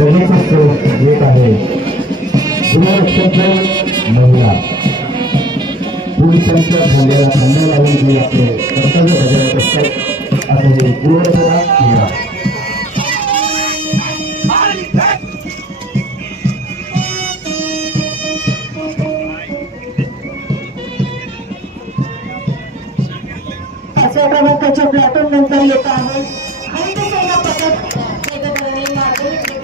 लगेचच येत आहे गृहरक्षक महिला पोलिसांच्या खांद्याला खांदा लावून जे आपले कर्तव्य बजावत असतात असे हे गृहरक्षक महिला. क्रमांकाच्या प्लॅटून नंतर येत आहे हरित सेना पथक वेगधरणी मार्गदर्शक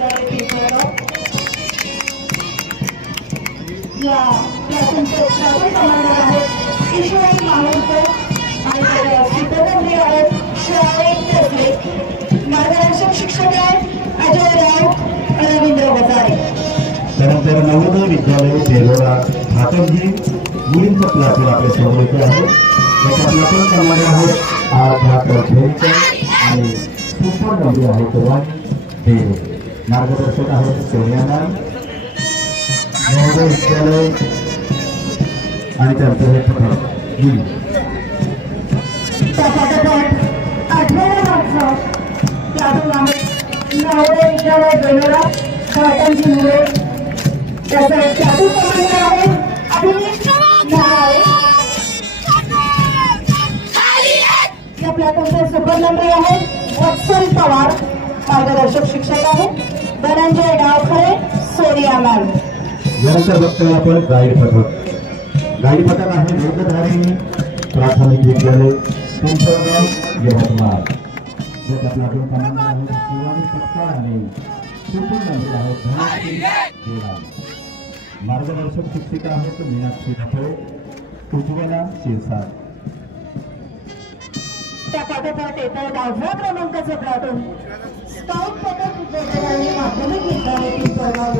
या प्लॅटूनचे श्रावण कमांडर आहेत ईश्वरी माहुरकर आणि सुपरमंत्री आहेत श्रावण टेसले. मार्गदर्शक शिक्षक आहेत अजय राऊत रवींद्र वजारे. त्यानंतर नवोदय विद्यालय बेलोरा भातजी मुलींचं प्लॅटून आपल्या समोर येते आहे. त्याच्या प्लॅटून कमांडर आहेत आणि सुपरमंत्री आहेत हे मार्गदर्शक आहेत सोनिया मॅम. नवोदय विद्यालय आणि त्यांचं हे पथक नवोदय विद्यालय बेलोरा भातजी मुळे त्याचा प्लॅटून कमांडर आहे अभिनेश नारायण. या प्लॅटूनचे सुपरमंत्री आहेत वत्सल पवार. मार्गदर्शक शिक्षक आहेत धनंजय डावखरे सोनिया मॅम. यानंतर बघतोय आपण गाईड पथक आहे वेगधारिणी प्राथमिक विद्यालय पिंपळगाव यवतमाळ. ज्याचा प्लॅटून कमांडर आहेत शिवानी सत्कार आणि सुपरमंत्री आहेत धनश्री देवान. मार्गदर्शक शिक्षिका आहेत मीनाक्षी ढपळे उज्ज्वला शिरसाट. त्या पाठोपाठ येतं 10व्या क्रमांकाचं प्लॅटून स्काउट पथक वेगधरणी माध्यमिक विद्यालय पिंपळगाव.